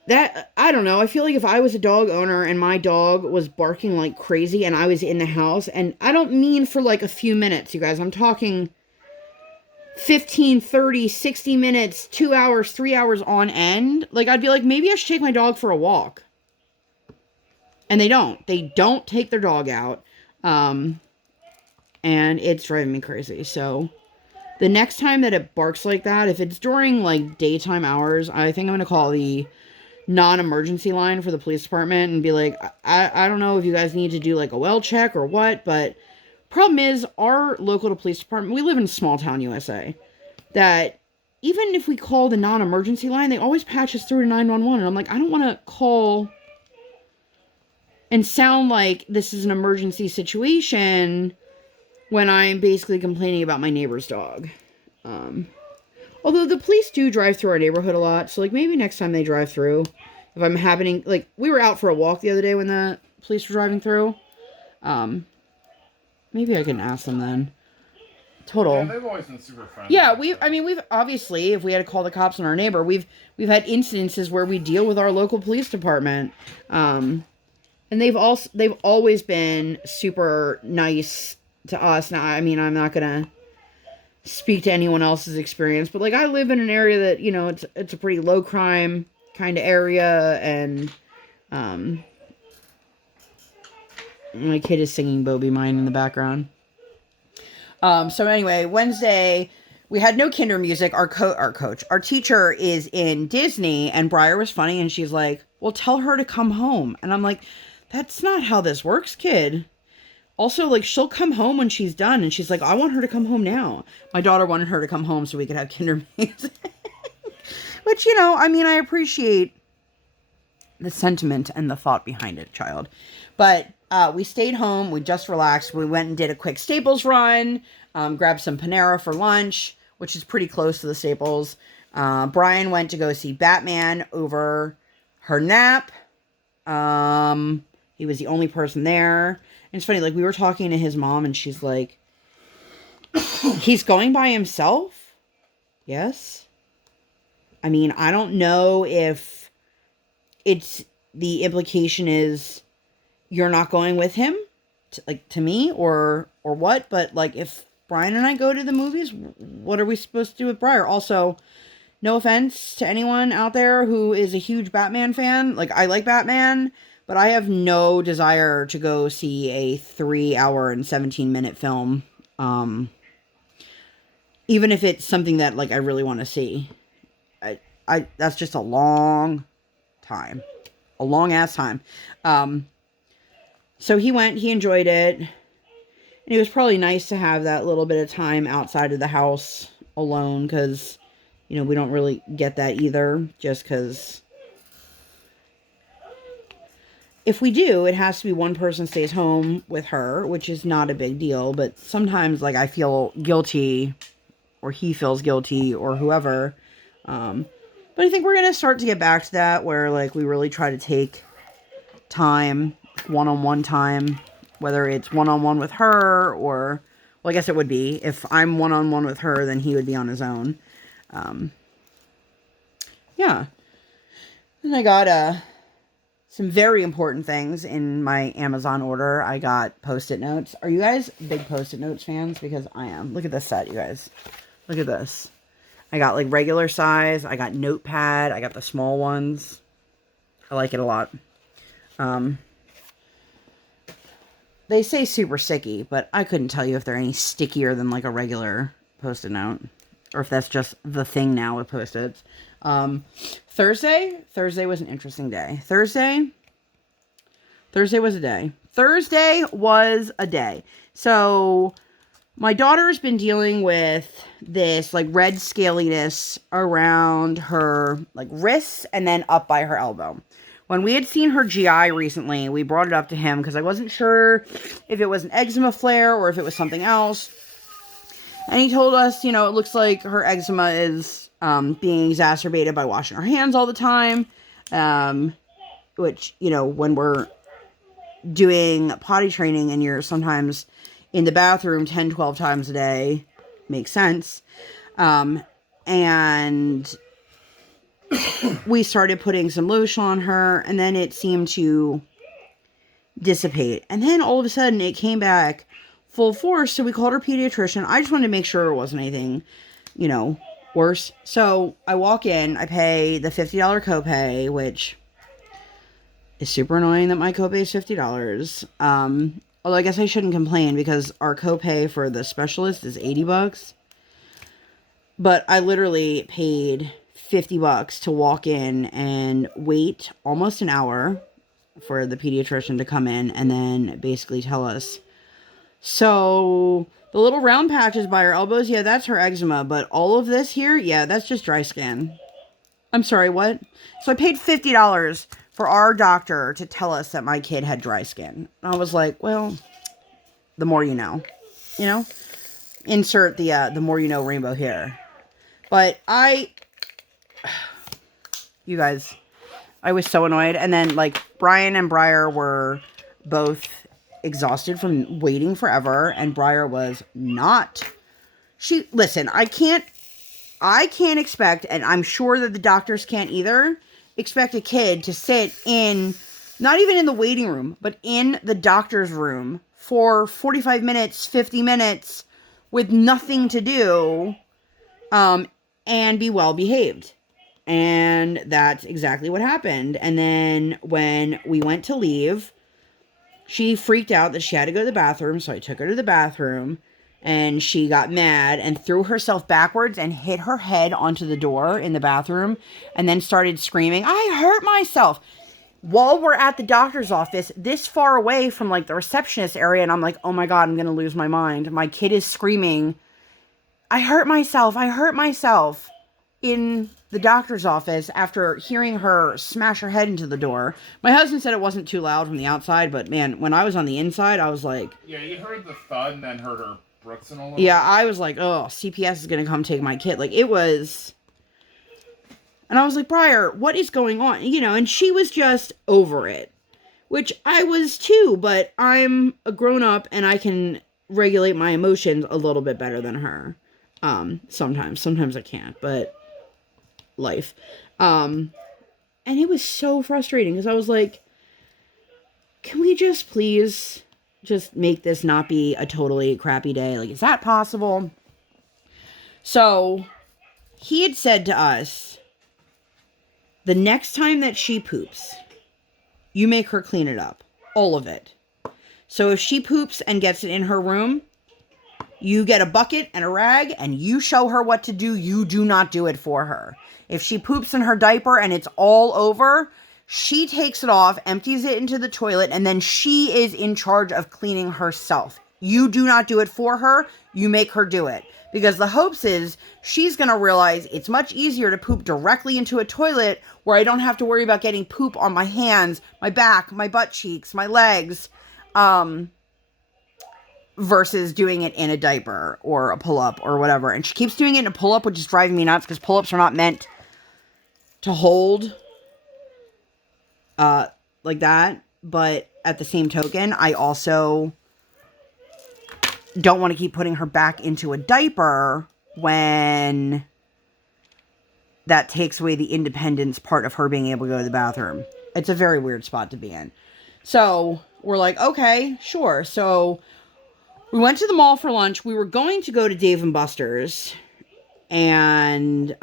that, I don't know, I feel like if I was a dog owner and my dog was barking like crazy and I was in the house, and I don't mean for like a few minutes, you guys, I'm talking 15, 30, 60 minutes, 2 hours, 3 hours on end, like, I'd be like, maybe I should take my dog for a walk. And they don't. They don't take their dog out. And it's driving me crazy. So, the next time that it barks like that, if it's during, like, daytime hours, I think I'm going to call the non-emergency line for the police department and be like, I don't know if you guys need to do, like, a well check or what, but problem is, our local police department, we live in small town USA, that even if we call the non-emergency line, they always patch us through to 911, and I'm like, I don't want to call and sound like this is an emergency situation when I'm basically complaining about my neighbor's dog. Although the police do drive through our neighborhood a lot, so, like, maybe next time they drive through, if I'm happening, like, we were out for a walk the other day when the police were driving through, maybe I can ask them then. Total. Yeah, they've always been super friendly. Yeah, we've obviously, if we had to call the cops on our neighbor, we've had incidences where we deal with our local police department, and they've always been super nice to us. Now, I mean, I'm not gonna speak to anyone else's experience, but, like, I live in an area that, you know, it's a pretty low crime kind of area, and my kid is singing Bobby Mine in the background. So anyway, Wednesday we had no kinder music. Our teacher is in Disney, and Briar was funny, and she's like, well, tell her to come home. And I'm like, that's not how this works, kid. Also, like, she'll come home when she's done, and she's like, I want her to come home now. My daughter wanted her to come home so we could have kinder music. Which, you know, I mean, I appreciate the sentiment and the thought behind it, child. But we stayed home. We just relaxed. We went and did a quick Staples run, grabbed some Panera for lunch, which is pretty close to the Staples. Brian went to go see Batman over her nap. He was the only person there. And it's funny, like, we were talking to his mom, and she's like, he's going by himself? Yes. I mean, I don't know if it's, the implication is you're not going with him, to me, or what, but, like, if Brian and I go to the movies, what are we supposed to do with Briar? Also, no offense to anyone out there who is a huge Batman fan. Like, I like Batman, but I have no desire to go see a 3-hour and 17-minute film. Even if it's something that, like, I really want to see. That's just a long time. A long ass time. So he went, he enjoyed it. And it was probably nice to have that little bit of time outside of the house alone, because, you know, we don't really get that either, just because if we do, it has to be one person stays home with her, which is not a big deal, but sometimes, like, I feel guilty, or he feels guilty, or whoever, but I think we're going to start to get back to that, where, like, we really try to take time, one-on-one time, whether it's one-on-one with her, or, well, I guess it would be, if I'm one-on-one with her, then he would be on his own. Yeah. And I got, some very important things in my Amazon order. I got Post-it notes. Are you guys big Post-it notes fans? Because I am. Look at this set, you guys. Look at this. I got, like, regular size. I got Notepad. I got the small ones. I like it a lot. They say super sticky, but I couldn't tell you if they're any stickier than, like, a regular Post-it note. Or if that's just the thing now with Post-its. Thursday was an interesting day. Thursday was a day. Thursday was a day. So, my daughter has been dealing with this, like, red scaliness around her, like, wrists and then up by her elbow. When we had seen her GI recently, we brought it up to him because I wasn't sure if it was an eczema flare or if it was something else. And he told us, you know, it looks like her eczema is being exacerbated by washing her hands all the time. Which, you know, when we're doing potty training and you're sometimes in the bathroom 10, 12 times a day. Makes sense. And we started putting some lotion on her, and then it seemed to dissipate. And then all of a sudden it came back full force. So we called our pediatrician. I just wanted to make sure it wasn't anything, you know, worse. So I walk in, I pay the $50 copay, which is super annoying that my copay is $50. Although I guess I shouldn't complain because our copay for the specialist is $80. But I literally paid $50 to walk in and wait almost an hour for the pediatrician to come in and then basically tell us. So the little round patches by her elbows, yeah, that's her eczema. But all of this here, yeah, that's just dry skin. I'm sorry, what? So I paid $50 for our doctor to tell us that my kid had dry skin. I was like, well, the more you know. You know? Insert the more you know rainbow here. But you guys, I was so annoyed. And then, like, Brian and Briar were both exhausted from waiting forever. And Briar was not. Listen, I can't expect, and I'm sure that the doctors can't either, expect a kid to sit in, not even in the waiting room, but in the doctor's room for 45 minutes, 50 minutes with nothing to do, and be well behaved. And that's exactly what happened. And then when we went to leave, she freaked out that she had to go to the bathroom. So I took her to the bathroom and she got mad and threw herself backwards and hit her head onto the door in the bathroom and then started screaming, "I hurt myself," while we're at the doctor's office this far away from like the receptionist area. And I'm like, oh my God, I'm going to lose my mind. My kid is screaming, I hurt myself in the doctor's office after hearing her smash her head into the door. My husband said it wasn't too loud from the outside, but man, when I was on the inside, I was like... Yeah, you heard the thud and then heard her Brooks and all that. Yeah, I was like, oh, CPS is going to come take my kid. Like, it was... And I was like, Briar, what is going on? You know, and she was just over it. Which I was too, but I'm a grown-up and I can regulate my emotions a little bit better than her. Sometimes I can't, but life. And it was so frustrating because I was like, can we just please just make this not be a totally crappy day? Like, is that possible? So he had said to us, the next time that she poops, you make her clean it up. All of it. So if she poops and gets it in her room, you get a bucket and a rag and you show her what to do. You do not do it for her. If she poops in her diaper and it's all over, she takes it off, empties it into the toilet, and then she is in charge of cleaning herself. You do not do it for her. You make her do it. Because the hopes is she's going to realize it's much easier to poop directly into a toilet where I don't have to worry about getting poop on my hands, my back, my butt cheeks, my legs, versus doing it in a diaper or a pull-up or whatever. And she keeps doing it in a pull-up, which is driving me nuts because pull-ups are not meant to hold like that. But at the same token, I also don't want to keep putting her back into a diaper when that takes away the independence part of her being able to go to the bathroom. It's a very weird spot to be in. So we're like, okay, sure. So we went to the mall for lunch. We were going to go to Dave & Buster's. And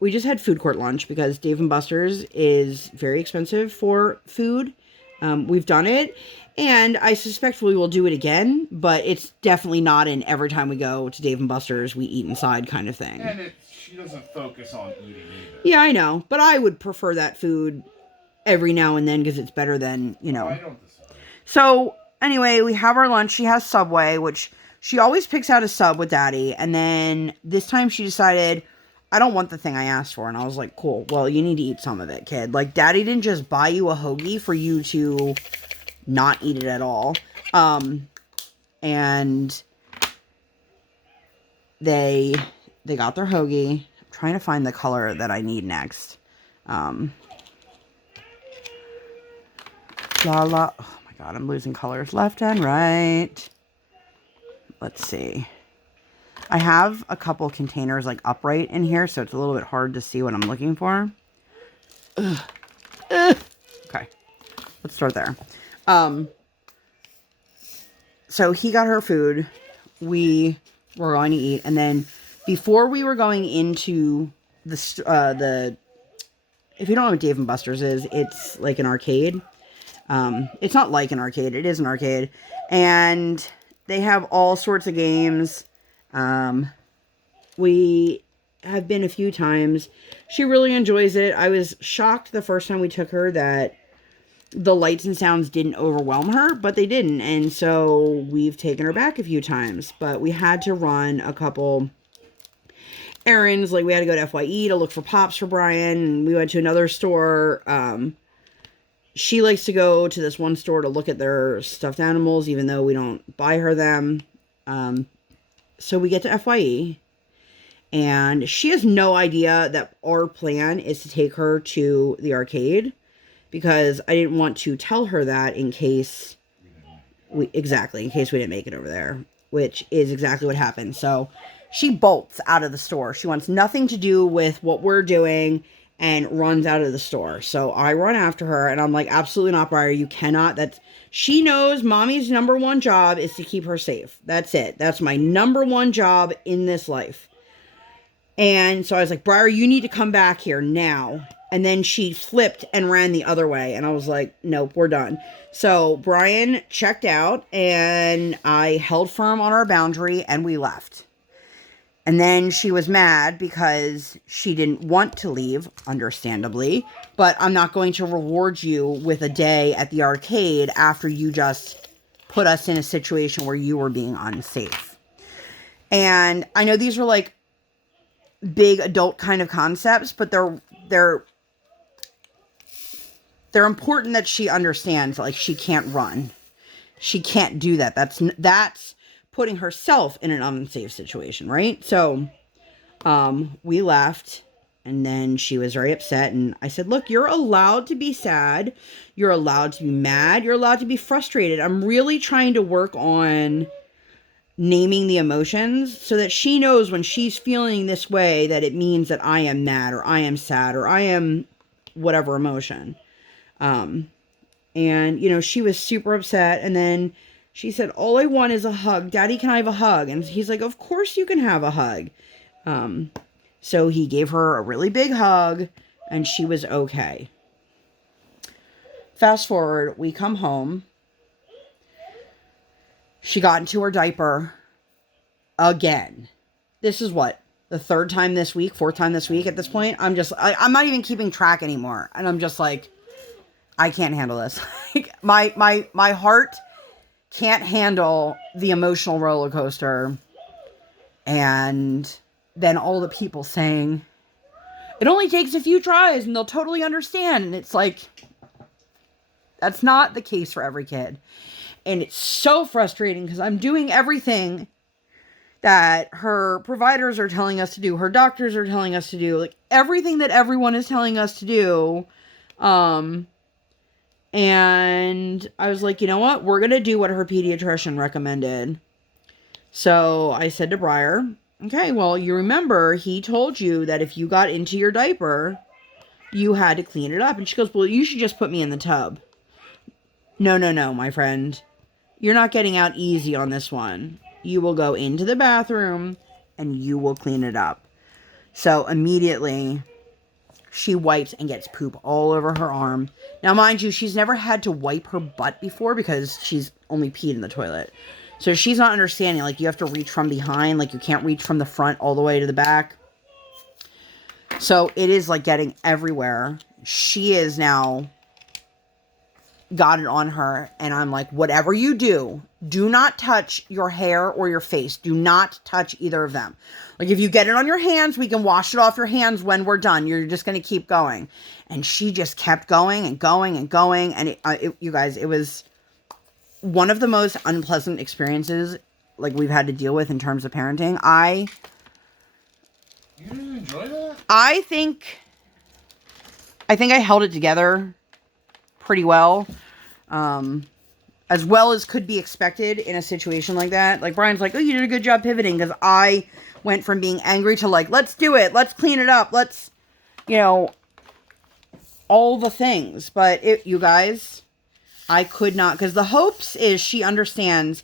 we just had food court lunch because Dave & Buster's is very expensive for food. We've done it. And I suspect we will do it again. But it's definitely not an every time we go to Dave & Buster's, we eat inside kind of thing. And she doesn't focus on eating either. Yeah, I know. But I would prefer that food every now and then because it's better than, you know. I don't decide. So... Anyway, we have our lunch. She has Subway, which she always picks out a sub with Daddy. And then this time she decided, I don't want the thing I asked for. And I was like, cool. Well, you need to eat some of it, kid. Like, Daddy didn't just buy you a hoagie for you to not eat it at all. And they got their hoagie. I'm trying to find the color that I need next. Oh my my God, I'm losing colors left and right. Let's see. I have a couple containers like upright in here, so it's a little bit hard to see what I'm looking for. Ugh. Ugh. Okay, let's start there. So he got her food. We were going to eat, and then before we were going into the if you don't know what Dave and Buster's is, it's like an arcade. It's not like an arcade. It is an arcade. And they have all sorts of games. We have been a few times. She really enjoys it. I was shocked the first time we took her that the lights and sounds didn't overwhelm her, but they didn't. And so we've taken her back a few times. But we had to run a couple errands. Like we had to go to FYE to look for pops for Brian. And we went to another store. She likes to go to this one store to look at their stuffed animals, even though we don't buy her them. So we get to FYE, and she has no idea that our plan is to take her to the arcade, because I didn't want to tell her that in case we didn't make it over there, which is exactly what happened. So she bolts out of the store. She wants nothing to do with what we're doing and runs out of the store. So I run after her, and I'm like, absolutely not, Briar. You cannot. She knows mommy's number one job is to keep her safe. That's it. That's my number one job in this life. And so I was like, Briar, you need to come back here now. And then she flipped and ran the other way. And I was like, nope, we're done. So Brian checked out, and I held firm on our boundary, and we left. And then she was mad because she didn't want to leave, understandably. But I'm not going to reward you with a day at the arcade after you just put us in a situation where you were being unsafe. And I know these are like big adult kind of concepts, but they're important that she understands. Like, she can't run. She can't do that. That's putting herself in an unsafe situation, right? So, we left, and then she was very upset, and I said, look, you're allowed to be sad. You're allowed to be mad. You're allowed to be frustrated. I'm really trying to work on naming the emotions so that she knows when she's feeling this way that it means that I am mad, or I am sad, or I am whatever emotion. And, she was super upset, and then she said, all I want is a hug. Daddy, can I have a hug? And he's like, of course you can have a hug. So he gave her a really big hug, and she was okay. Fast forward, we come home. She got into her diaper again. This is what? The third time this week? Fourth time this week at this point? I'm not even keeping track anymore. And I'm just like, I can't handle this. my heart can't handle the emotional roller coaster. And then all the people saying, it only takes a few tries and they'll totally understand. And it's like, that's not the case for every kid. And it's so frustrating because I'm doing everything that her providers are telling us to do. Her doctors are telling us to do. Like, everything that everyone is telling us to do. And I was like, you know what? We're going to do what her pediatrician recommended. So I said to Briar, okay, well, you remember he told you that if you got into your diaper, you had to clean it up. And she goes, well, you should just put me in the tub. No, my friend. You're not getting out easy on this one. You will go into the bathroom and you will clean it up. So immediately she wipes and gets poop all over her arm. Now, mind you, she's never had to wipe her butt before because she's only peed in the toilet. So she's not understanding, like, you have to reach from behind. Like, you can't reach from the front all the way to the back. So it is, like, getting everywhere. She is now got it on her. And I'm like, whatever you do, do not touch your hair or your face. Do not touch either of them. Like, if you get it on your hands, we can wash it off your hands when we're done. You're just going to keep going. And she just kept going and going and going. And you guys, it was one of the most unpleasant experiences, like, we've had to deal with in terms of parenting. You didn't enjoy that? I think I held it together pretty well. as well as could be expected in a situation like that. Like, Brian's like, oh, you did a good job pivoting, because I went from being angry to like, let's do it, let's clean it up, let's, you know, all the things. But you guys, I could not, because the hopes is she understands,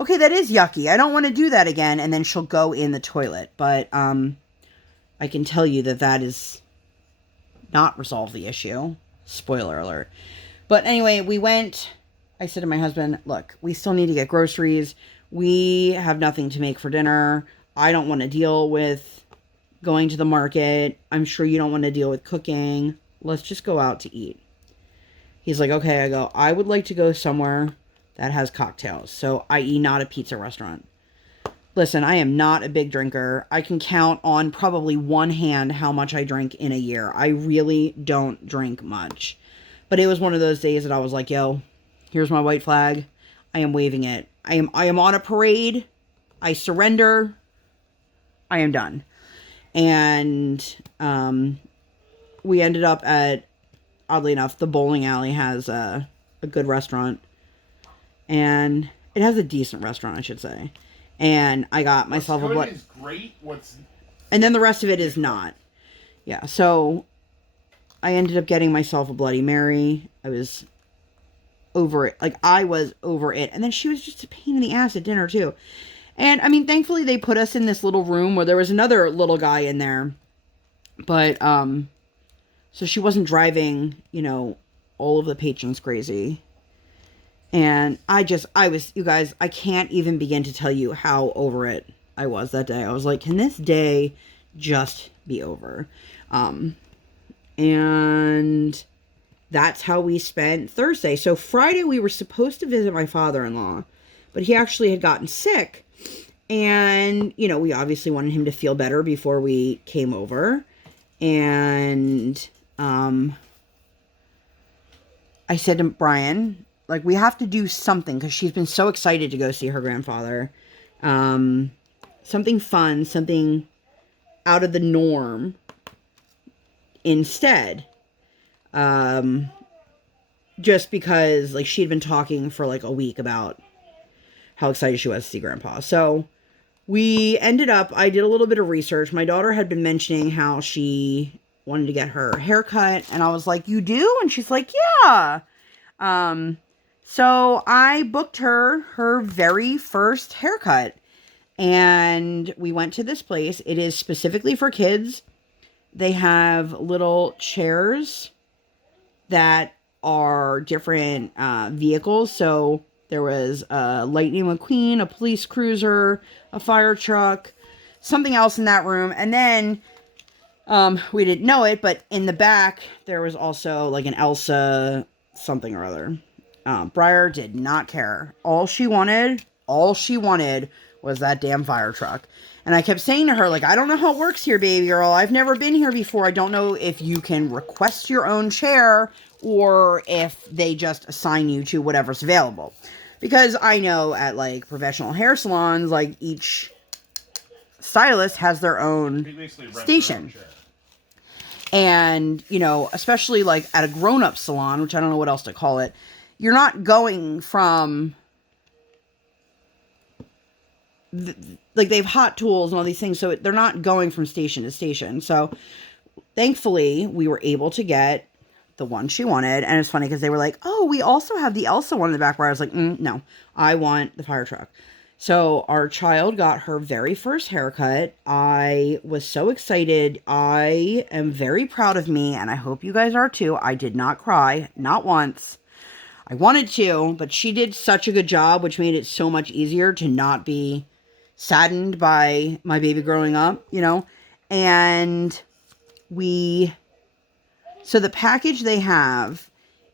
okay, that is yucky, I don't want to do that again, and then she'll go in the toilet. But I can tell you that that is not resolve the issue. Spoiler alert. But anyway, we went. I said to my husband, look, we still need to get groceries. We have nothing to make for dinner. I don't want to deal with going to the market. I'm sure you don't want to deal with cooking. Let's just go out to eat. He's like, okay. I go, I would like to go somewhere that has cocktails. So, i.e. not a pizza restaurant. Listen, I am not a big drinker. I can count on probably one hand how much I drink in a year. I really don't drink much. But it was one of those days that I was like, yo, here's my white flag. I am waving it. I am on a parade. I surrender. I am done. And we ended up at, oddly enough, the bowling alley has a good restaurant. And it has a decent restaurant, I should say. And I got myself what's a good is great. And then the rest of it is not. Yeah, so I ended up getting myself a Bloody Mary. I was over it. Like, I was over it. And then she was just a pain in the ass at dinner, too. And, I mean, thankfully, they put us in this little room where there was another little guy in there. But, so she wasn't driving, you know, all of the patrons crazy. And you guys, I can't even begin to tell you how over it I was that day. I was like, can this day just be over? And that's how we spent Thursday. So Friday we were supposed to visit my father-in-law, but he actually had gotten sick. And, you know, we obviously wanted him to feel better before we came over. And, I said to Brian, like, we have to do something, because she's been so excited to go see her grandfather. Something fun, something out of the norm instead. Just because, like, she'd been talking for, like, a week about how excited she was to see Grandpa. So, we ended up, I did a little bit of research. My daughter had been mentioning how she wanted to get her haircut, and I was like, you do? And she's like, yeah. So I booked her very first haircut, and we went to this place. It is specifically for kids. They have little chairs that are different vehicles. So there was a Lightning McQueen, a police cruiser, a fire truck, something else in that room. And then we didn't know it, but in the back there was also like an Elsa something or other. Briar did not care. All she wanted was that damn fire truck. And I kept saying to her, like, I don't know how it works here, baby girl. I've never been here before. I don't know if you can request your own chair or if they just assign you to whatever's available. Because I know at, like, professional hair salons, like, each stylist has their own station. And, you know, especially, like, at a grown-up salon, which I don't know what else to call it, you're not going from, like, they have hot tools and all these things, so they're not going from station to station. So, thankfully, we were able to get the one she wanted. And it's funny because they were like, oh, we also have the Elsa one in the back, where I was like, no, I want the fire truck. So our child got her very first haircut. I was so excited. I am very proud of me, and I hope you guys are too. I did not cry, not once. I wanted to, but she did such a good job, which made it so much easier to not be saddened by my baby growing up, you know. And so the package they have,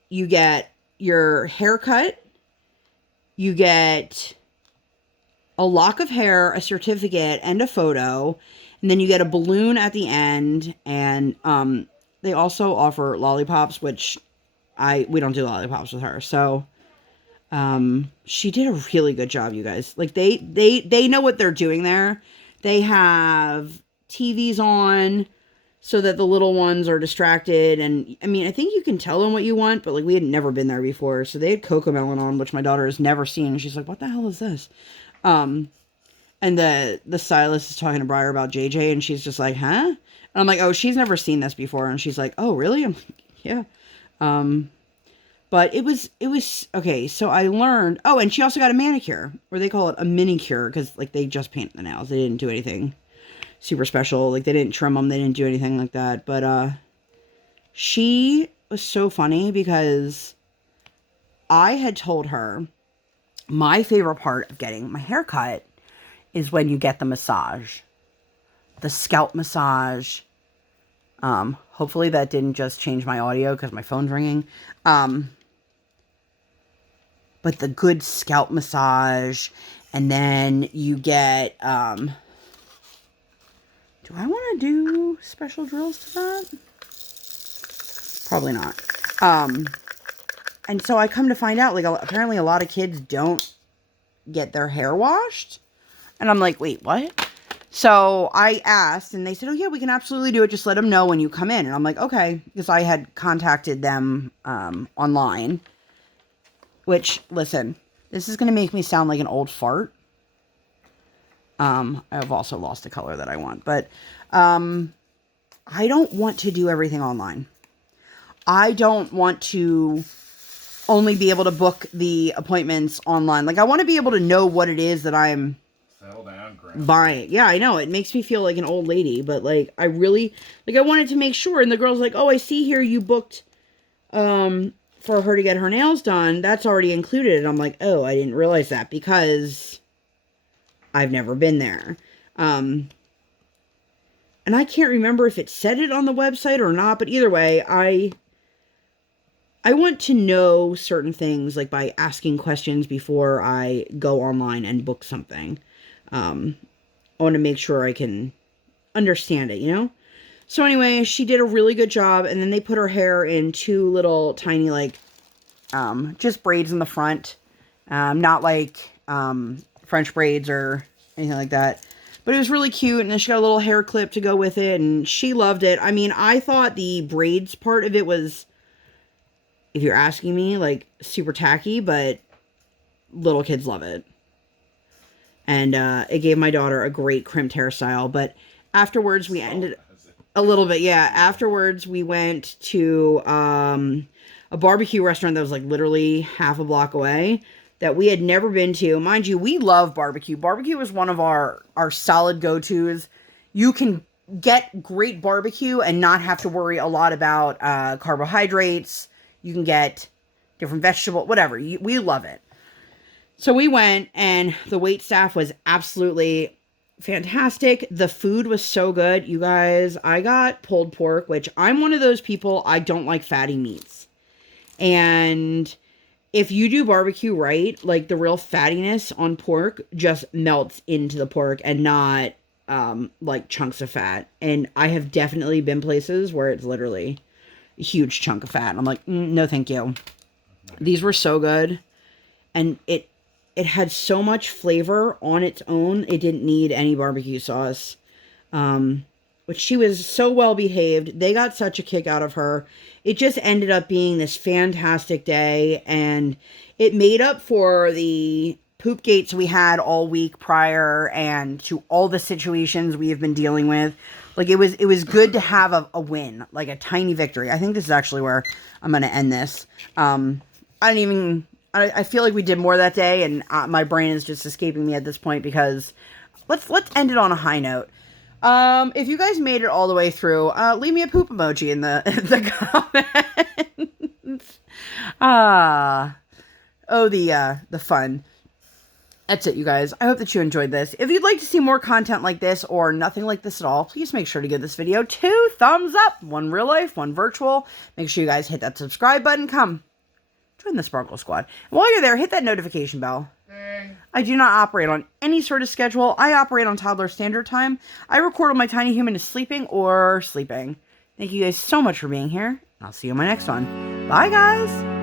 you get your haircut, you get a lock of hair, a certificate, and a photo, and then you get a balloon at the end, and they also offer lollipops, which we don't do lollipops with her. So she did a really good job, you guys. Like, they know what they're doing there. They have TVs on, so that the little ones are distracted. And I mean, I think you can tell them what you want, but like we had never been there before. So they had Cocomelon on, which my daughter has never seen. She's like, what the hell is this? And the stylist is talking to Briar about JJ, and she's just like, huh? And I'm like, oh, she's never seen this before. And she's like, oh, really? I'm like, yeah. But it was, okay, so I learned, oh, and she also got a manicure, or they call it a minicure, because, like, they just paint the nails. They didn't do anything super special. Like, they didn't trim them. They didn't do anything like that. But, she was so funny, because I had told her my favorite part of getting my hair cut is when you get the massage. The scalp massage. Hopefully that didn't just change my audio because my phone's ringing. But the good scalp massage, and then you get, do I want to do special drills to that? Probably not. And so I come to find out, like, apparently a lot of kids don't get their hair washed. And I'm like, wait, what? So I asked, and they said, oh, yeah, we can absolutely do it. Just let them know when you come in. And I'm like, okay, because I had contacted them online. Which, listen, this is going to make me sound like an old fart. I've also lost the color that I want. But I don't want to do everything online. I don't want to only be able to book the appointments online. Like, I want to be able to know what it is that I'm buying. Yeah, I know. It makes me feel like an old lady. But, like, I really, like, I wanted to make sure. And the girl's like, oh, I see here you booked, for her to get her nails done. That's already included. And I'm like, oh, I didn't realize that because I've never been there. And I can't remember if it said it on the website or not, but either way, I want to know certain things, like by asking questions before I go online and book something. I want to make sure I can understand it, you know? So anyway, she did a really good job, and then they put her hair in two little tiny, like, just braids in the front. Not like, French braids or anything like that. But it was really cute, and then she got a little hair clip to go with it, and she loved it. I mean, I thought the braids part of it was, if you're asking me, like, super tacky, but little kids love it. And, it gave my daughter a great crimped hairstyle, but afterwards we ended... A little bit, yeah. Afterwards, we went to a barbecue restaurant that was, like, literally half a block away that we had never been to. Mind you, we love barbecue. Barbecue is one of our solid go-tos. You can get great barbecue and not have to worry a lot about carbohydrates. You can get different vegetable, whatever. We love it. So we went, and the wait staff was absolutely fantastic. The food was so good. You guys, I got pulled pork, which I'm one of those people, I don't like fatty meats. And if you do barbecue right, like, the real fattiness on pork just melts into the pork and not, like, chunks of fat. And I have definitely been places where it's literally a huge chunk of fat. And I'm like, no, thank you. These were so good. And it had so much flavor on its own. It didn't need any barbecue sauce. But she was so well behaved. They got such a kick out of her. It just ended up being this fantastic day. And it made up for the poop gates we had all week prior and to all the situations we have been dealing with. Like, it was good to have a win, like a tiny victory. I think this is actually where I'm going to end this. I feel like we did more that day, and my brain is just escaping me at this point because let's end it on a high note. If you guys made it all the way through, leave me a poop emoji in the comments. The fun. That's it, you guys. I hope that you enjoyed this. If you'd like to see more content like this or nothing like this at all, please make sure to give this video 2 thumbs up. 1 real life, 1 virtual. Make sure you guys hit that subscribe button. Come join the Sparkle Squad. And while you're there, hit that notification bell. I do not operate on any sort of schedule. I operate on toddler standard time. I record when my tiny human is sleeping or sleeping. Thank you guys so much for being here. I'll see you in my next one. Bye, guys.